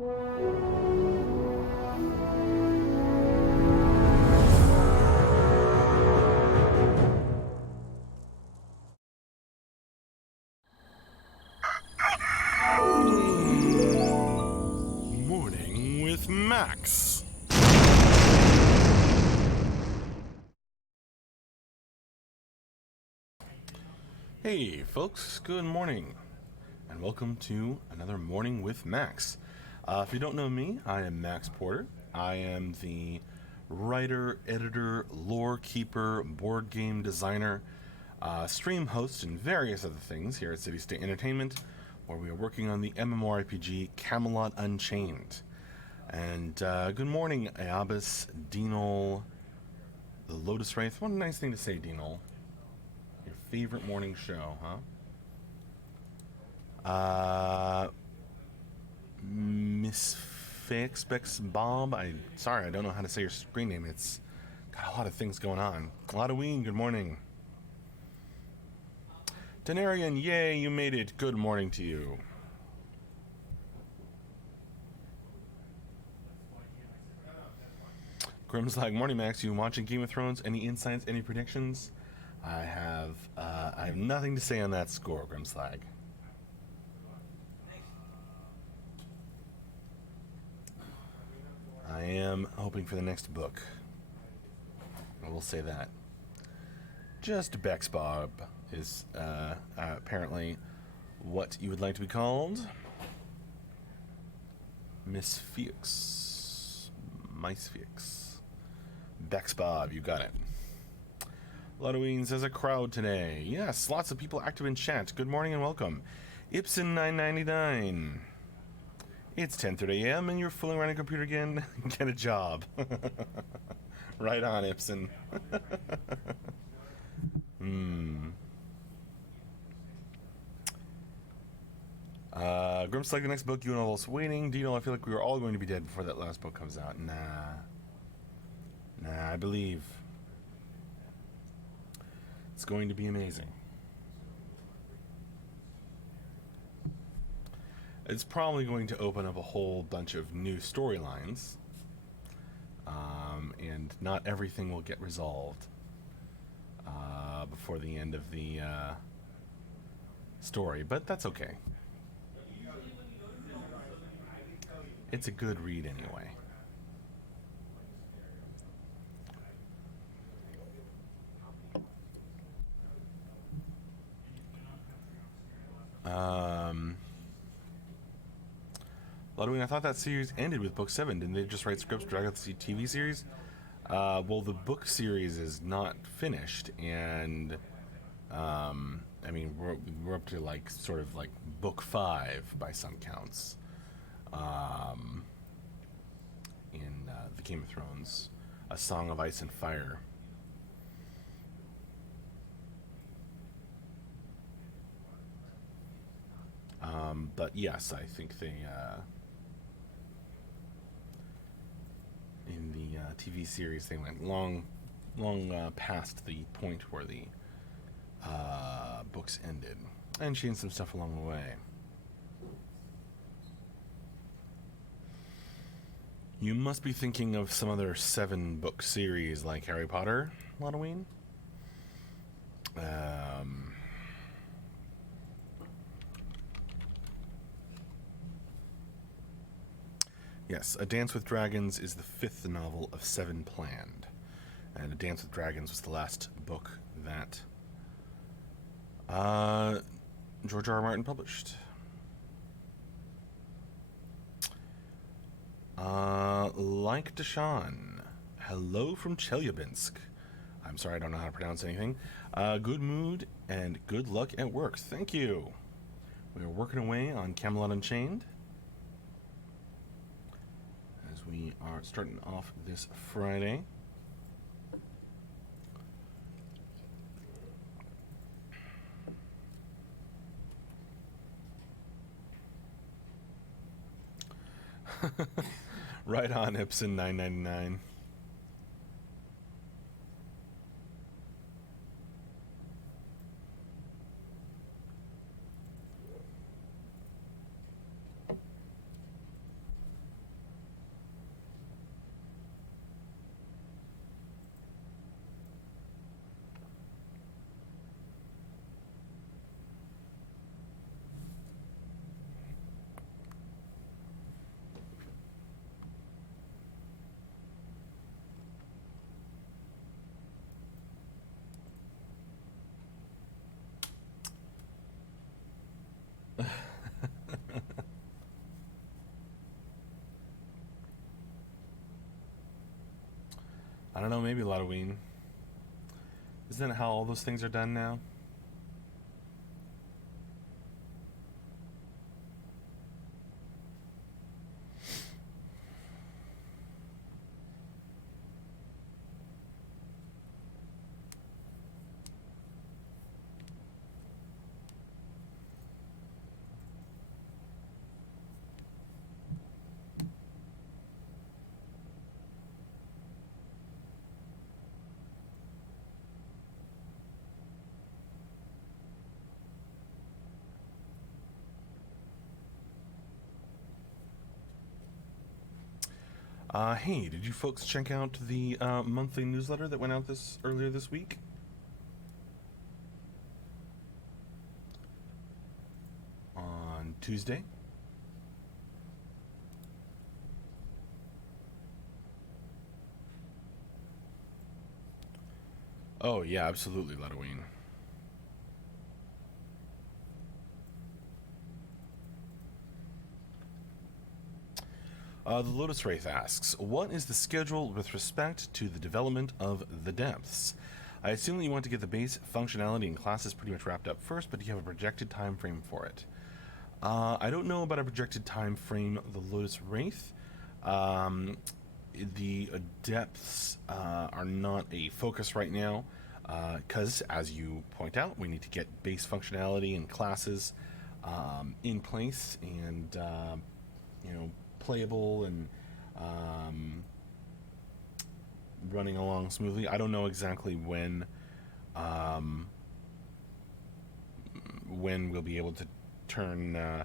Morning with Max. Hey folks, good morning, and welcome to another Morning with Max. If you don't know me, I am Max Porter. I am the writer, editor, lore keeper, board game designer, stream host, and various other things here at City State Entertainment, where we are working on the MMORPG Camelot Unchained. And good morning, Eabus, Dinal, the Lotus Wraith. What a nice thing to say, Dinal. Your favorite morning show, huh? Miss Faixbex Bob. Sorry, I don't know how to say your screen name. It's got a lot of things going on. A lot of Ween, good morning. Denarian, yay, you made it. Good morning to you. Grimslag, morning Max, you watching Game of Thrones? Any insights, any predictions? I have nothing to say on that score, Grimslag. I am hoping for the next book. I will say that. Just Bex Bob is apparently what you would like to be called. Miss Fix. Mice Fix. Bex Bob, you got it. Ludween says a crowd today. Yes, lots of people active in chat. Good morning and welcome. Ibsen999. It's 10:30 a.m. and you're fooling around a computer again? Get a job. Right on, Ibsen. Grim's like the next book, you and all us waiting. Dino, I feel like we were all going to be dead before that last book comes out. Nah, I believe. It's going to be amazing. It's probably going to open up a whole bunch of new storylines. And not everything will get resolved before the end of the story, but that's okay. It's a good read anyway. Ludwig, I thought that series ended with book 7. Didn't they just write scripts for the TV series? Well, the book series is not finished, and I mean, we're up to like sort of like book 5 by some counts. In the Game of Thrones, A Song of Ice and Fire. But yes, I think they in the TV series they went long past the point where the books ended, and changed some stuff along the way. You must be thinking of some other 7-book series like Harry Potter, Halloween. Yes, A Dance with Dragons is the 5th novel of 7 planned. And A Dance with Dragons was the last book that George R. R. Martin published. Like Deshawn. Hello from Chelyabinsk. I'm sorry, I don't know how to pronounce anything. Good mood and good luck at work. Thank you. We are working away on Camelot Unchained, as we are starting off this Friday. Right on, Ibsen 999. I don't know, maybe Halloween. Isn't that how all those things are done now? Hey, did you folks check out the monthly newsletter that went out this earlier this week? On Tuesday? Oh yeah, absolutely, Halloween. The Lotus Wraith asks, what is the schedule with respect to the development of the depths? I assume that you want to get the base functionality and classes pretty much wrapped up first, but do you have a projected time frame for it? I don't know about a projected time frame of the Lotus Wraith. The depths are not a focus right now, because, as you point out, we need to get base functionality and classes in place and, playable and running along smoothly. I don't know exactly when we'll be able to turn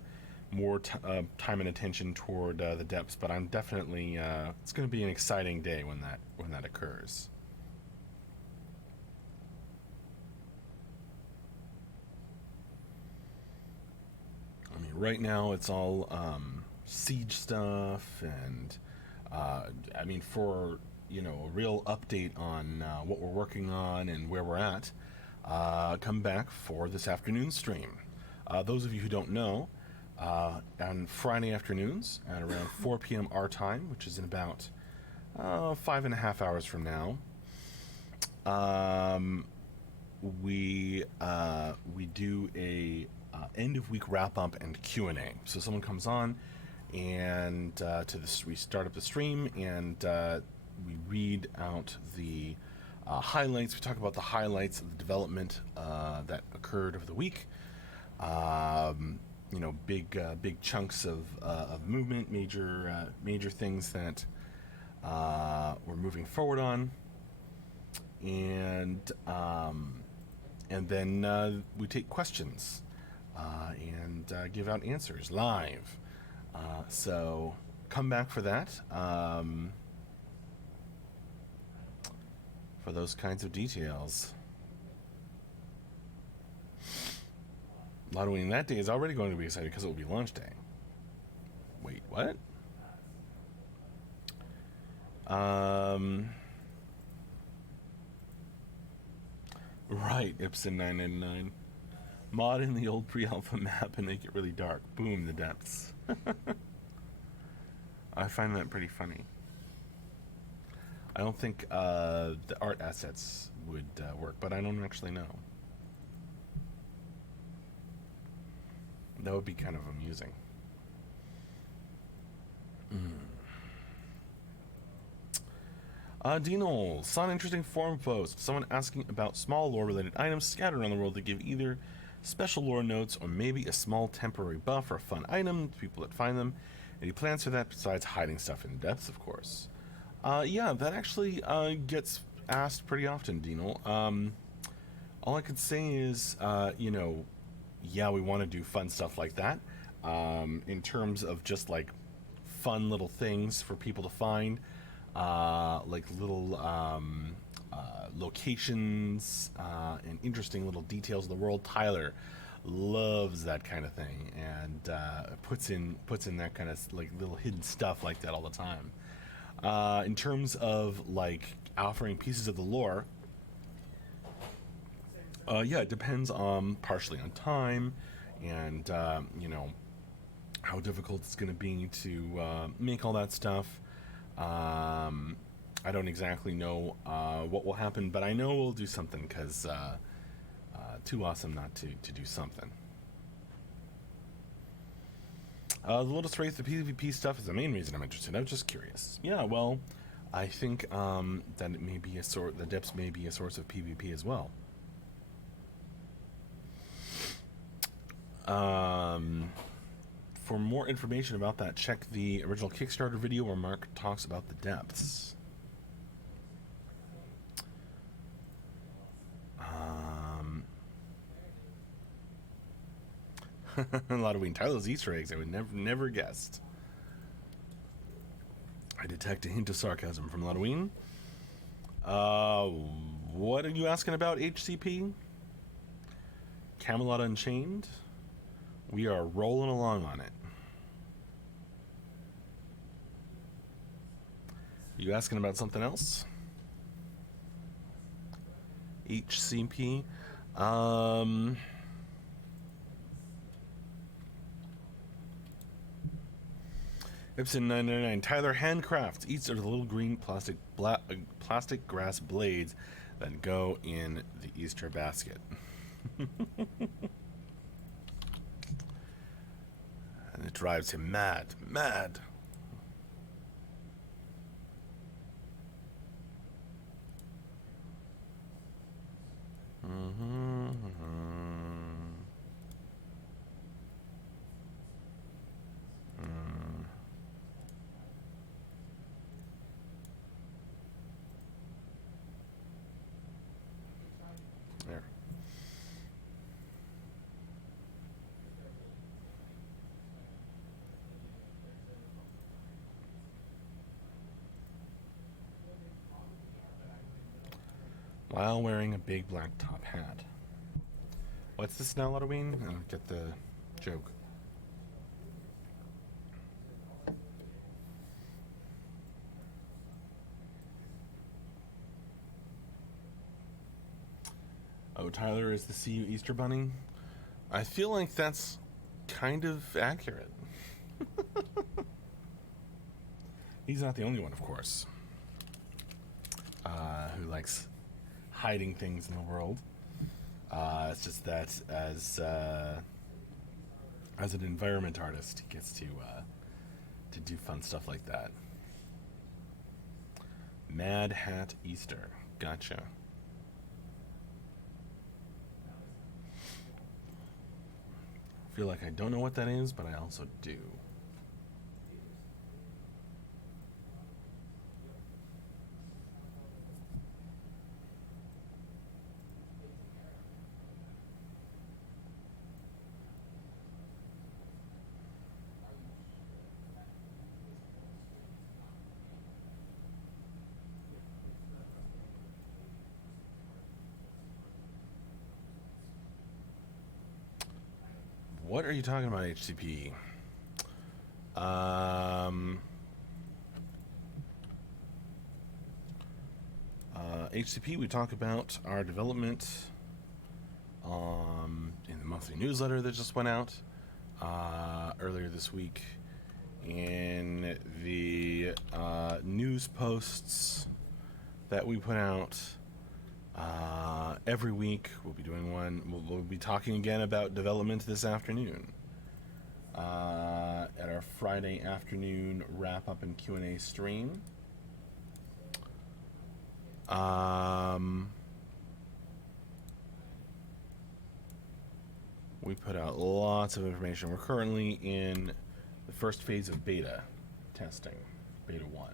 more time and attention toward the depths, but I'm definitely it's going to be an exciting day when that occurs. I mean, right now it's all siege stuff, and I mean, for a real update on what we're working on and where we're at, come back for this afternoon stream. Those of you who don't know, on Friday afternoons at around 4 p.m. our time, which is in about 5.5 hours from now, we do a end of week wrap up and Q&A. So someone comes on and we start up the stream, and we read out the highlights. We talk about the highlights of the development that occurred over the week. Big chunks of movement, major things that we're moving forward on, and then we take questions and give out answers live. So come back for that, for those kinds of details. Halloween that day is already going to be exciting because it will be launch day. Wait, what? Right, Ipsen 999. Mod in the old pre-alpha map and make it really dark. Boom, the depths. I find that pretty funny. I don't think the art assets would work, but I don't actually know. That would be kind of amusing. Dino, saw an interesting forum post. Someone asking about small lore-related items scattered around the world that give either special lore notes or maybe a small temporary buff or a fun item to people that find them. Any plans for that besides hiding stuff in depths, of course? Yeah, that actually gets asked pretty often, Dino. All I could say is, yeah, we want to do fun stuff like that. In terms of just like fun little things for people to find, like little locations and interesting little details of the world. Tyler loves that kind of thing, and puts in that kind of like little hidden stuff like that all the time. In terms of like offering pieces of the lore, yeah, it depends partially on time and how difficult it's going to be to make all that stuff. I don't exactly know what will happen, but I know we'll do something because too awesome not to do something. The Lotus Wraith, the PvP stuff is the main reason I'm interested. I was just curious. Yeah, well, I think that it may be the depths may be a source of PvP as well. For more information about that, check the original Kickstarter video where Mark talks about the depths. A lot of Ween. Tyler's Easter eggs, I would never guessed. I detect a hint of sarcasm from Ludween. What are you asking about, HCP? Camelot Unchained? We are rolling along on it. You asking about something else? HCP? Ipson 999. Tyler handcrafts each of the little green plastic grass blades that go in the Easter basket. And it drives him mad. There. While wearing a big black top hat. What's this now, Halloween? I don't get the joke. Oh, Tyler is the CU Easter Bunny? I feel like that's kind of accurate. He's not the only one, of course, who likes hiding things in the world. It's just that as an environment artist, he gets to do fun stuff like that. Mad Hat Easter. Gotcha. I feel like I don't know what that is, but I also do. What are you talking about, HCP? HCP, we talk about our development in the monthly newsletter that just went out earlier this week, in the news posts that we put out every week. We'll be doing one. We'll be talking again about development this afternoon at our Friday afternoon wrap-up and Q&A stream. We put out lots of information. We're currently in the first phase of beta testing, beta 1.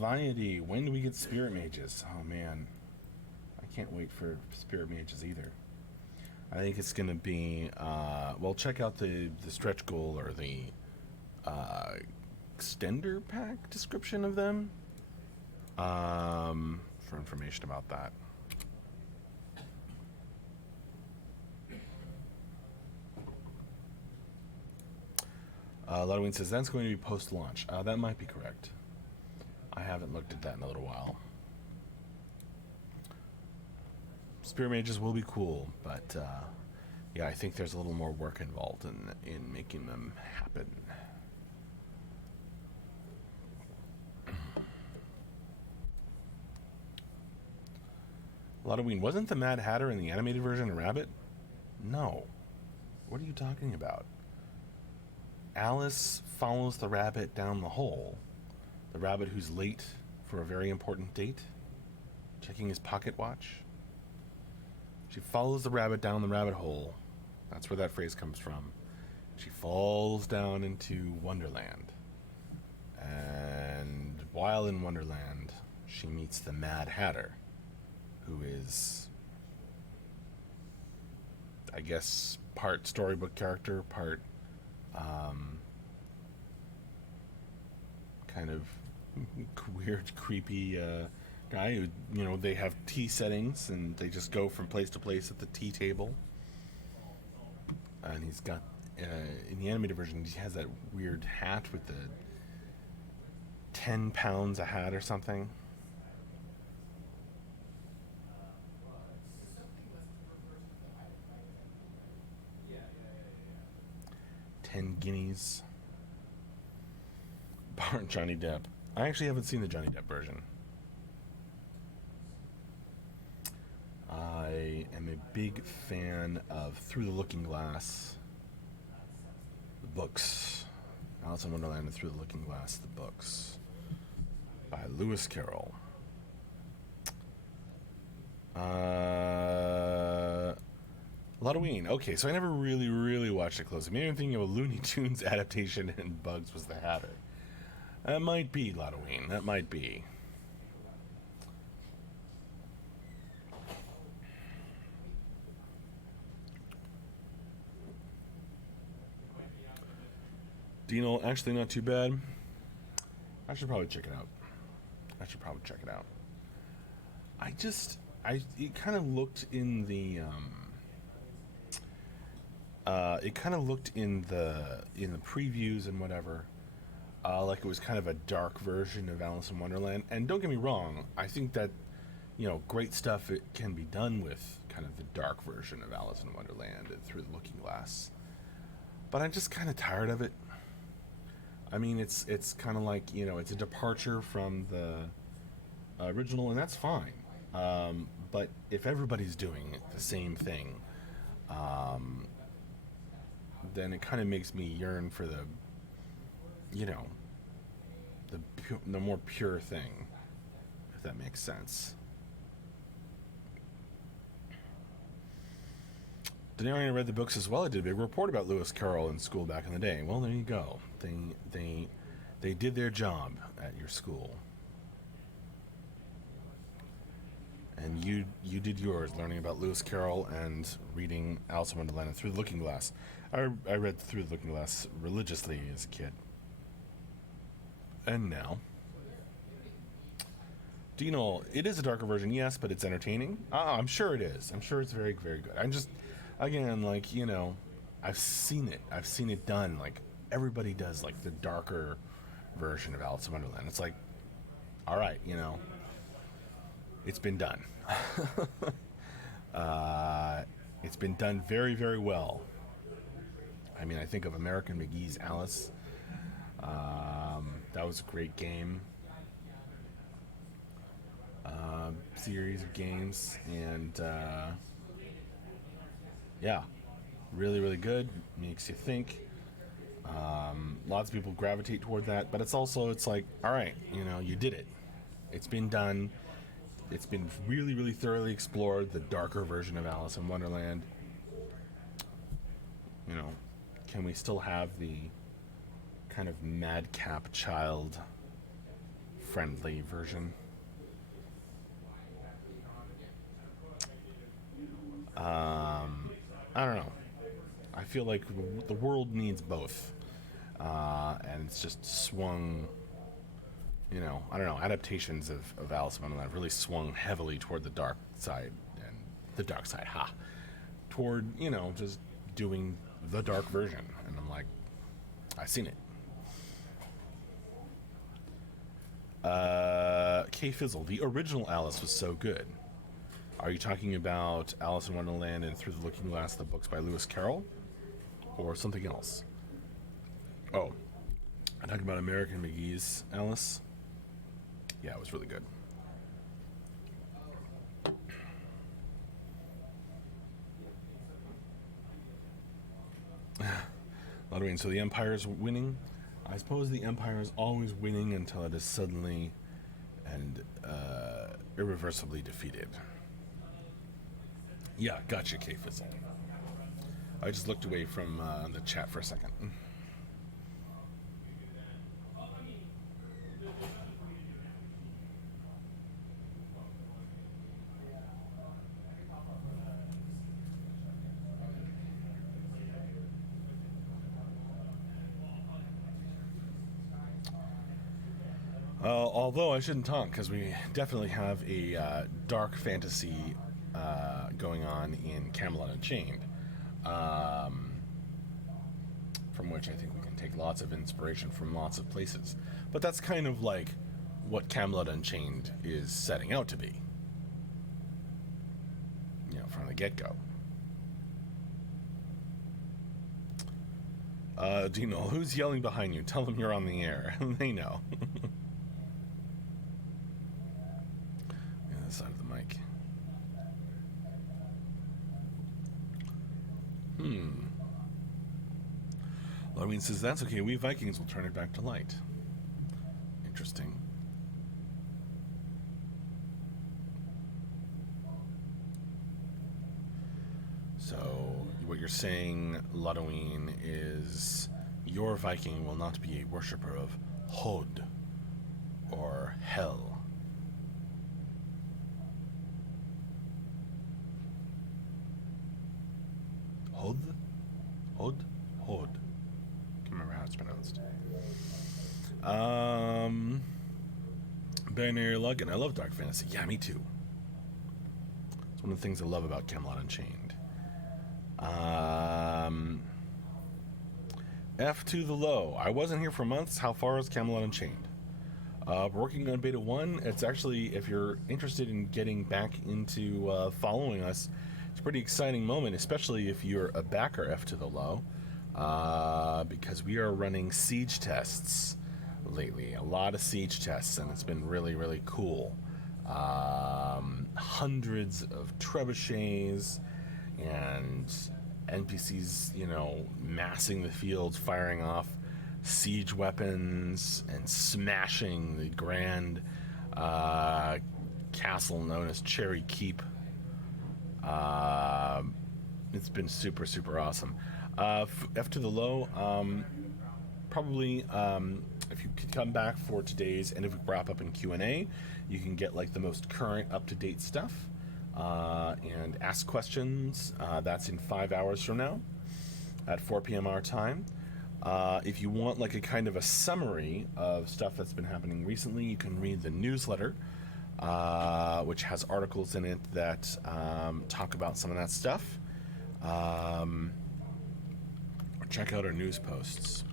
Viety, when do we get Spirit Mages? Oh man, I can't wait for Spirit Mages either. I think it's gonna be, well, check out the stretch goal or the extender pack description of them for information about that. Ludwig says that's going to be post-launch. That might be correct. I haven't looked at that in a little while. Spear mages will be cool, but yeah, I think there's a little more work involved in making them happen. Ludwig, wasn't the Mad Hatter in the animated version a rabbit? No. What are you talking about? Alice follows the rabbit down the hole. The rabbit who's late for a very important date, checking his pocket watch. She follows the rabbit down the rabbit hole. That's where that phrase comes from. She falls down into Wonderland. And while in Wonderland, she meets the Mad Hatter, who is, I guess, part storybook character, part kind of weird, creepy guy who, you know, they have tea settings and they just go from place to place at the tea table. And he's got, in the animated version, he has that weird hat with the 10 pounds a hat or something. $10 Bar Johnny Depp. I actually haven't seen the Johnny Depp version. I am a big fan of Through the Looking Glass, the books. Alice in Wonderland and Through the Looking Glass, the books, by Lewis Carroll. Halloween. Okay, so I never really watched it closely. Maybe I'm thinking of a Looney Tunes adaptation and Bugs was the Hatter. That might be Halloween. That might be. Dino, actually not too bad. I should probably check it out. It kind of looked in the previews and whatever, like it was kind of a dark version of Alice in Wonderland. And don't get me wrong, I think that, you know, great stuff it can be done with kind of the dark version of Alice in Wonderland and Through the Looking Glass. But I'm just kind of tired of it. I mean, it's kind of like, you know, it's a departure from the original, and that's fine. But if everybody's doing the same thing, then it kind of makes me yearn for the, you know, the more pure thing, if that makes sense. Denarian read the books as well. I did a big report about Lewis Carroll in school back in the day. Well, there you go. They did their job at your school. And you did yours, learning about Lewis Carroll and reading Alice in Wonderland and Through the Looking Glass. I read Through the Looking Glass religiously as a kid. And now. Dino, it is a darker version, yes, but it's entertaining. I'm sure it is. I'm sure it's very, very good. I'm just, again, like, you know, I've seen it. I've seen it done. Like, everybody does, like, the darker version of Alice in Wonderland. It's like, all right, you know, it's been done. It's been done very, very well. I mean, I think of American McGee's Alice. That was a great game. Series of games, and yeah, really, really good. Makes you think. Lots of people gravitate toward that, but it's like, all right, you know, you did it. It's been done. It's been really, really thoroughly explored, the darker version of Alice in Wonderland. You know, can we still have the kind of madcap child friendly version? I don't know. I feel like the world needs both. And it's just swung, you know, I don't know, adaptations of Alice in Wonderland really swung heavily toward the dark side, toward, you know, just doing the dark version. And I'm like, I've seen it. K Fizzle, the original Alice was so good. Are you talking about Alice in Wonderland and Through the Looking Glass, the books by Lewis Carroll? Or something else? Oh, I'm talking about American McGee's Alice. Yeah, it was really good. Lottery, so the Empire's winning. I suppose the Empire is always winning until it is suddenly and irreversibly defeated. Yeah, gotcha, K Fizzle. I just looked away from the chat for a second. Although I shouldn't talk, because we definitely have a dark fantasy going on in Camelot Unchained, from which I think we can take lots of inspiration from lots of places. But that's kind of like what Camelot Unchained is setting out to be, you know, from the get-go. Dino, who's yelling behind you? Tell them you're on the air. They know. Side of the mic. Larween says that's okay. We Vikings will turn it back to light. Interesting. So what you're saying, Ludoween, is your Viking will not be a worshipper of Hod or Hell. Hod. Can't remember how it's pronounced. Binary Lugin. I love dark fantasy. Yeah, me too. It's one of the things I love about Camelot Unchained. F to the low. I wasn't here for months. How far is Camelot Unchained? We're working on beta 1. It's actually, if you're interested in getting back into following us, it's a pretty exciting moment, especially if you're a backer F to the low, because we are running siege tests lately. A lot of siege tests, and it's been really, really cool. Hundreds of trebuchets and NPCs, you know, massing the field, firing off siege weapons and smashing the grand castle known as Cherry Keep. It's been super, super awesome. F to the low, probably if you could come back for today's end of week wrap up and Q&A, you can get like the most current up-to-date stuff and ask questions. That's in 5 hours from now at 4 p.m. our time. If you want like a kind of a summary of stuff that's been happening recently, you can read the newsletter, which has articles in it that talk about some of that stuff. Check out our news posts.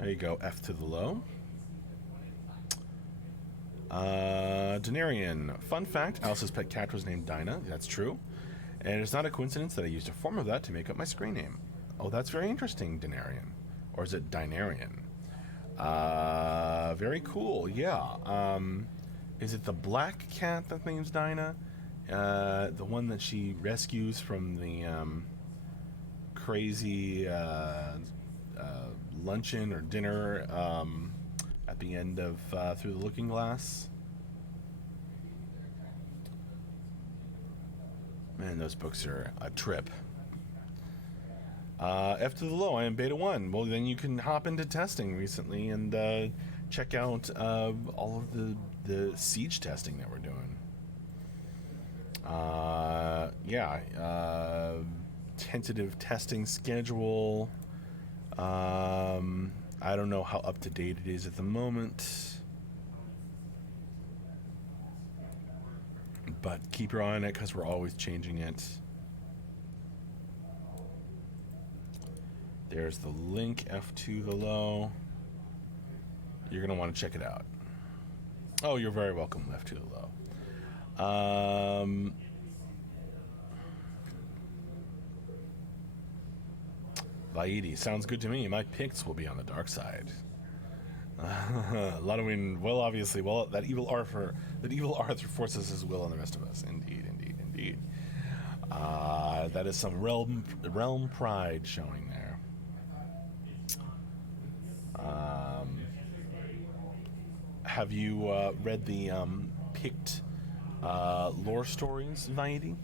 There you go, F to the low. Denarian. Fun fact, Alice's pet cat was named Dinah. That's true. And it's not a coincidence that I used a form of that to make up my screen name. Oh, that's very interesting, Denarian. Or is it Dinarian? Very cool, yeah. Is it the black cat that name's Dinah? The one that she rescues from the crazy luncheon or dinner at the end of Through the Looking Glass? Man, those books are a trip. F to the low, I am beta 1. Well, then you can hop into testing recently and check out all of the siege testing that we're doing. Tentative testing schedule. I don't know how up to date it is at the moment, but keep your eye on it because we're always changing it. There's the link, F to the low. You're going to want to check it out. Oh, you're very welcome, Left Too Low. Vaidi, sounds good to me. My picks will be on the dark side. Ludwig, well, obviously, that evil Arthur forces his will on the rest of us. Indeed, indeed, indeed. That is some realm pride showing there. Have you read the Pict lore stories, Vaidi?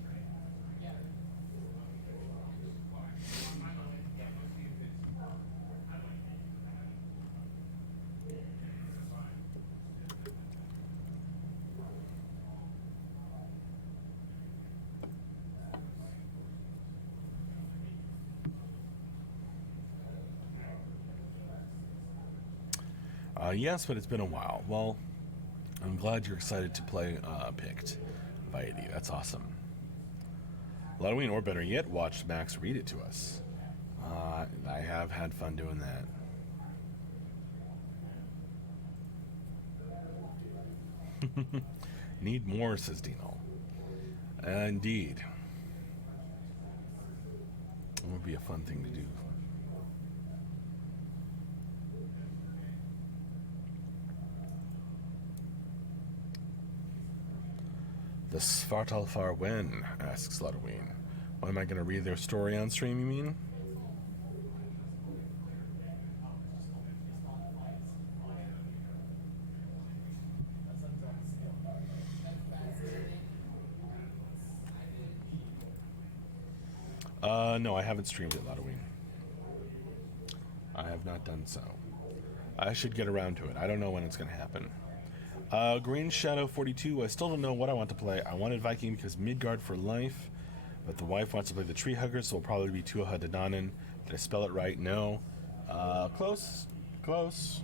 Yes, but it's been a while. Well, I'm glad you're excited to play Pict, Vaidi. That's awesome. Ludwig, or better yet, watched Max read it to us. I have had fun doing that. Need more, says Dino. Indeed. It would be a fun thing to do. The Svartalfar when? Asks Ludwig. When am I going to read their story on stream, you mean? No, I haven't streamed it, Ludwig. I have not done so. I should get around to it. I don't know when it's going to happen. Green Shadow 42, I still don't know what I want to play. I wanted Viking because Midgard for life, but the wife wants to play the Tree Hugger, so it'll probably be Tuatha Dé Danann. Did I spell it right? No. Close. Close.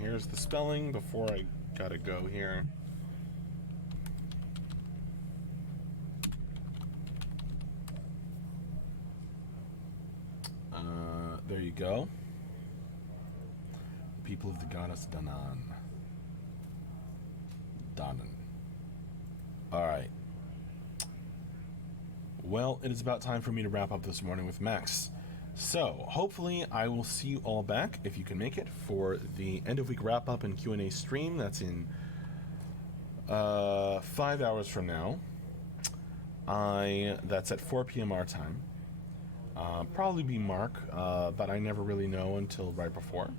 Here's the spelling before I gotta go here. There you go. The people of the goddess Danann. Alright. Well, it is about time for me to wrap up this morning with Max. So, hopefully I will see you all back, if you can make it, for the end of week wrap-up and Q&A stream. That's in 5 hours from now. That's at 4 p.m. our time. Probably be Mark, but I never really know until right before.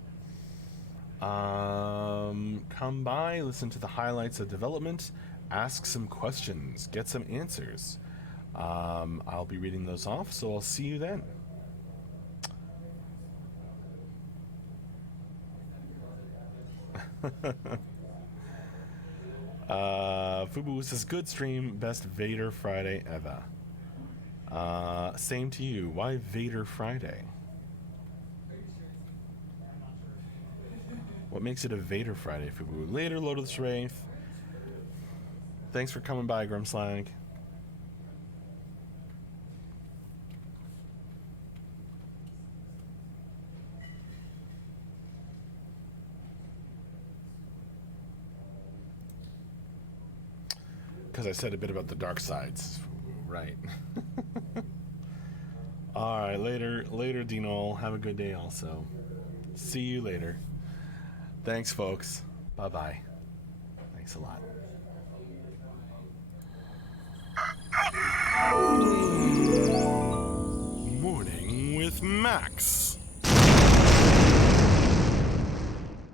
Come by, listen to the highlights of development, ask some questions, get some answers. I'll be reading those off, so I'll see you then. Fubu says, good stream, best Vader Friday ever. Same to you. Why Vader Friday? What makes it a Vader Friday, Fubu? Later, Lotus Wraith. Thanks for coming by, Grimslag. Because I said a bit about the dark sides. Right. Alright, later, Dino. Have a good day also. See you later. Thanks, folks. Bye-bye. Thanks a lot. Morning with Max.